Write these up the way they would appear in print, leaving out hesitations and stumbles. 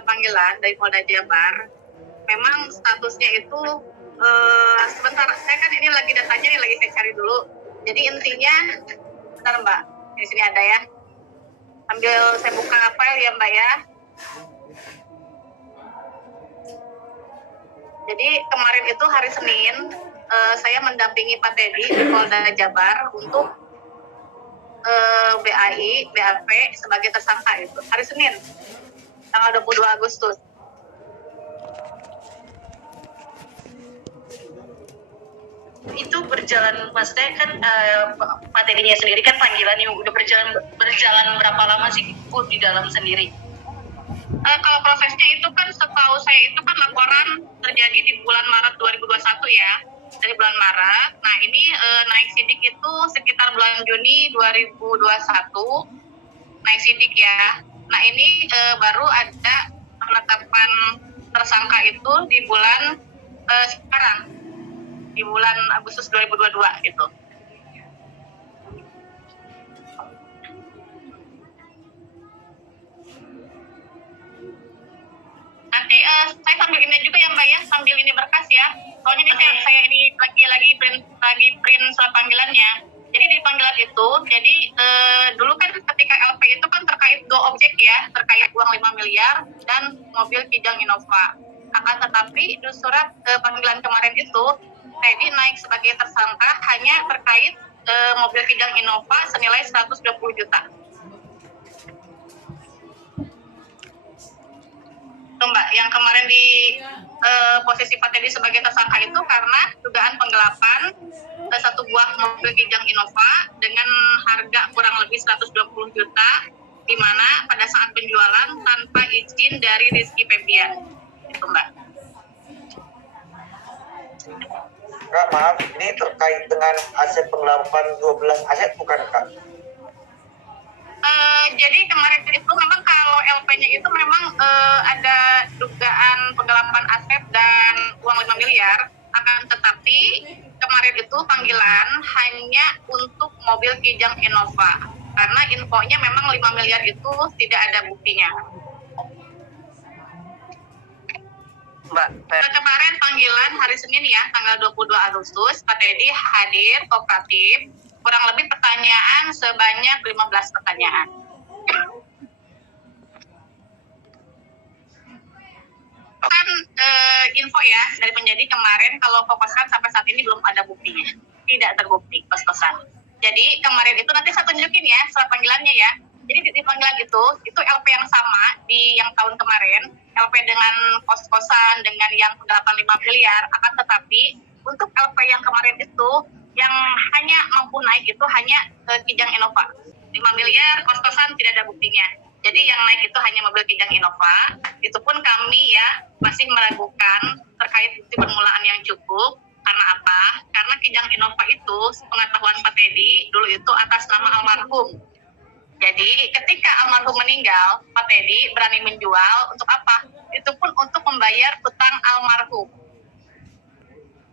surat panggilan dari Polda Jabar. Memang statusnya itu sebentar, saya kan ini lagi datanya nih, lagi saya cari dulu. Jadi intinya, bentar Mbak, di sini ada ya. Sambil saya buka file ya Mbak ya. Jadi kemarin itu hari Senin, saya mendampingi Pak Teddy di Polda Jabar untuk BAI, BAP sebagai tersangka itu. Hari Senin, tanggal 22 Agustus. Itu berjalan, maksudnya kan Pak Teddy-nya sendiri kan panggilannya udah berjalan berapa lama sih Bu di dalam sendiri? Kalau prosesnya itu kan setahu saya itu kan laporan terjadi di bulan Maret 2021 ya, dari bulan Maret. Nah ini naik sidik itu sekitar bulan Juni 2021 naik sidik ya. Nah ini baru ada penetapan tersangka itu di bulan sekarang, di bulan Agustus 2022 gitu. Nanti saya sambil ini juga ya Mbak ya, sambil ini berkas ya. Soalnya ini saya ini lagi print surat panggilannya. Jadi di panggilan itu, jadi dulu kan ketika LP itu kan terkait 2 objek ya, terkait uang 5 miliar dan mobil Kijang Innova. Akan tetapi di surat panggilan kemarin itu, Teddy naik sebagai tersangka hanya terkait mobil Kijang Innova senilai 120 juta. Itu Mbak, yang kemarin di posisi Pak Teddy sebagai tersangka itu karena dugaan penggelapan satu buah mobil Kijang Innova dengan harga kurang lebih 120 juta, di mana pada saat penjualan tanpa izin dari Rizky Febian. Itu Mbak. Kak, maaf, ini terkait dengan aset penggelapan 12 aset bukan Kak? Jadi kemarin itu memang kalau LP-nya itu memang ada dugaan penggelapan aset dan uang 5 miliar, akan tetapi kemarin itu panggilan hanya untuk mobil Kijang Innova karena infonya memang 5 miliar itu tidak ada buktinya. Mbak, Kemarin panggilan hari Senin ya, tanggal 22 Agustus, Pak Teddy hadir kooperatif, kurang lebih pertanyaan sebanyak 15 pertanyaan. Kan info ya dari penyidik kemarin kalau kos-kosan sampai saat ini belum ada buktinya, tidak terbukti kos-kosan. Jadi kemarin itu nanti saya tunjukin ya surat panggilannya ya. Jadi di panggilan itu LP yang sama di yang tahun kemarin, LP dengan kos-kosan dengan yang 85 miliar, akan tetapi untuk LP yang kemarin itu yang hanya mampu naik itu hanya Kijang Innova 5 miliar, kos-kosan tidak ada buktinya. Jadi yang naik itu hanya mobil Kijang Innova. Itu pun kami ya masih meragukan terkait bukti permulaan yang cukup. Karena apa? Karena Kijang Innova itu pengetahuan Pak Teddy dulu itu atas nama almarhum. Jadi ketika almarhum meninggal, Pak Teddy berani menjual untuk apa? Itu pun untuk membayar utang almarhum.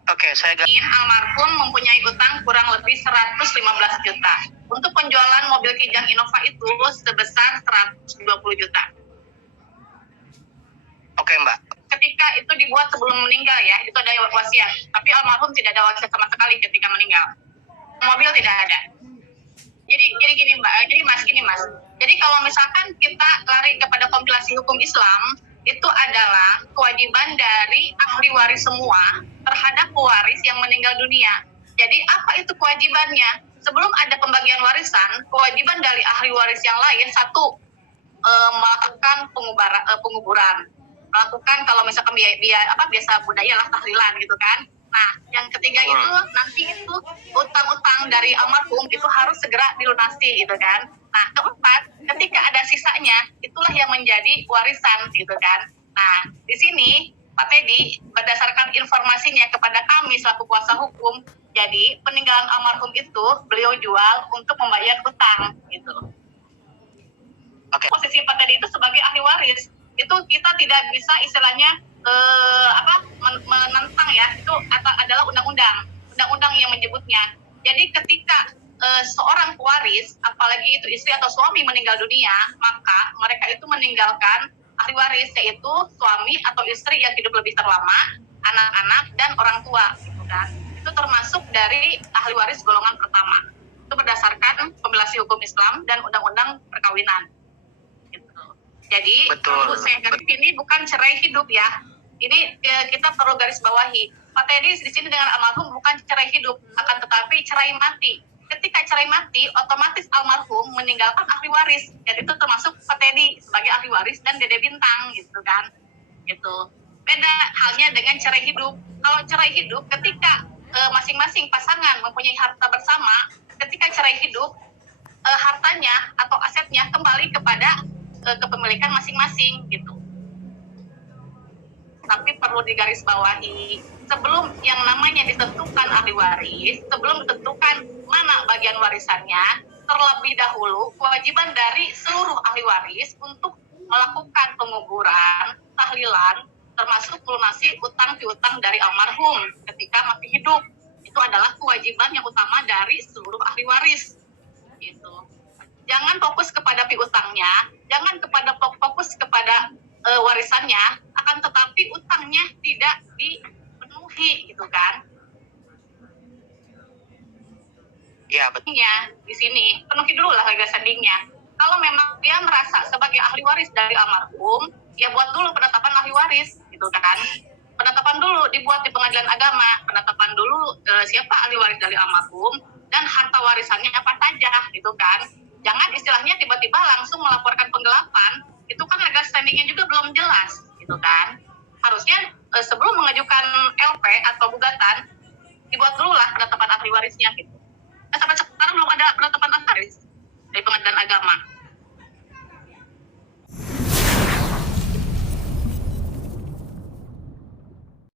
Oke, Almarhum mempunyai utang kurang lebih 115 juta. Untuk penjualan mobil Kijang Innova itu sebesar 120 juta. Oke Mbak. Ketika itu dibuat sebelum meninggal ya, itu ada wasiat. Tapi almarhum tidak ada wasiat sama sekali ketika meninggal. Mobil tidak ada. Jadi gini Mbak, gini Mas. Jadi kalau misalkan kita lari kepada kompilasi hukum Islam, itu adalah kewajiban dari ahli waris semua terhadap pewaris yang meninggal dunia. Jadi apa itu kewajibannya? Sebelum ada pembagian warisan, kewajiban dari ahli waris yang lain satu, melakukan penguburan, melakukan kalau misalkan biasa budaya lah tahlilan gitu kan. Nah, yang ketiga itu nanti itu utang-utang dari almarhum itu harus segera dilunasi gitu kan. Nah, keempat, ketika ada sisanya, itulah yang menjadi warisan gitu kan. Nah, di sini Pak Teddy berdasarkan informasinya kepada kami selaku kuasa hukum, jadi peninggalan almarhum itu beliau jual untuk membayar utang gitu. Oke. Posisi Pak Teddy itu sebagai ahli waris, itu kita tidak bisa istilahnya menentang ya, itu adalah undang-undang yang menyebutnya. Jadi ketika seorang pewaris, apalagi itu istri atau suami meninggal dunia, maka mereka itu meninggalkan ahli waris, yaitu suami atau istri yang hidup lebih terlama, anak-anak, dan orang tua, gitu kan. Itu termasuk dari ahli waris golongan pertama. Itu berdasarkan kompilasi hukum Islam dan undang-undang perkawinan. Gitu. Jadi, Betul. saya garis ini bukan cerai hidup ya. Ini kita perlu garis bawahi. Pak Teddy di sini dengan almarhum bukan cerai hidup, akan tetapi cerai mati. Ketika cerai mati, otomatis almarhum meninggalkan ahli waris. Dan itu termasuk Pak Teddy sebagai ahli waris dan Dede Bintang, gitu kan. Gitu. Beda halnya dengan cerai hidup. Kalau cerai hidup, ketika masing-masing pasangan mempunyai harta bersama, ketika cerai hidup, hartanya atau asetnya kembali kepada kepemilikan masing-masing, gitu. Tapi perlu digarisbawahi, sebelum yang namanya ditentukan ahli waris, sebelum ditentukan mana bagian warisannya, terlebih dahulu kewajiban dari seluruh ahli waris untuk melakukan penguburan, tahlilan, termasuk melunasi utang piutang dari almarhum ketika masih hidup. Itu adalah kewajiban yang utama dari seluruh ahli waris. Gitu. Jangan fokus kepada piutangnya, jangan fokus kepada warisannya, akan tetapi utangnya tidak dipenuhi, gitu kan. Ya, betul. Di sini penuhi dulu lah legal standingnya. Kalau memang dia merasa sebagai ahli waris dari almarhum, ya buat dulu penetapan ahli waris, gitu kan. Penetapan dulu dibuat di pengadilan agama, penetapan dulu siapa ahli waris dari almarhum dan harta warisannya apa saja, gitu kan. Jangan istilahnya tiba-tiba langsung melaporkan penggelapan, itu kan legal standingnya juga belum jelas, gitu kan. Harusnya sebelum mengajukan LP atau gugatan, dibuat dulu lah penetapan ahli warisnya, gitu. Nah, sampai sekarang belum ada penetapan ahli waris dari pengadilan agama.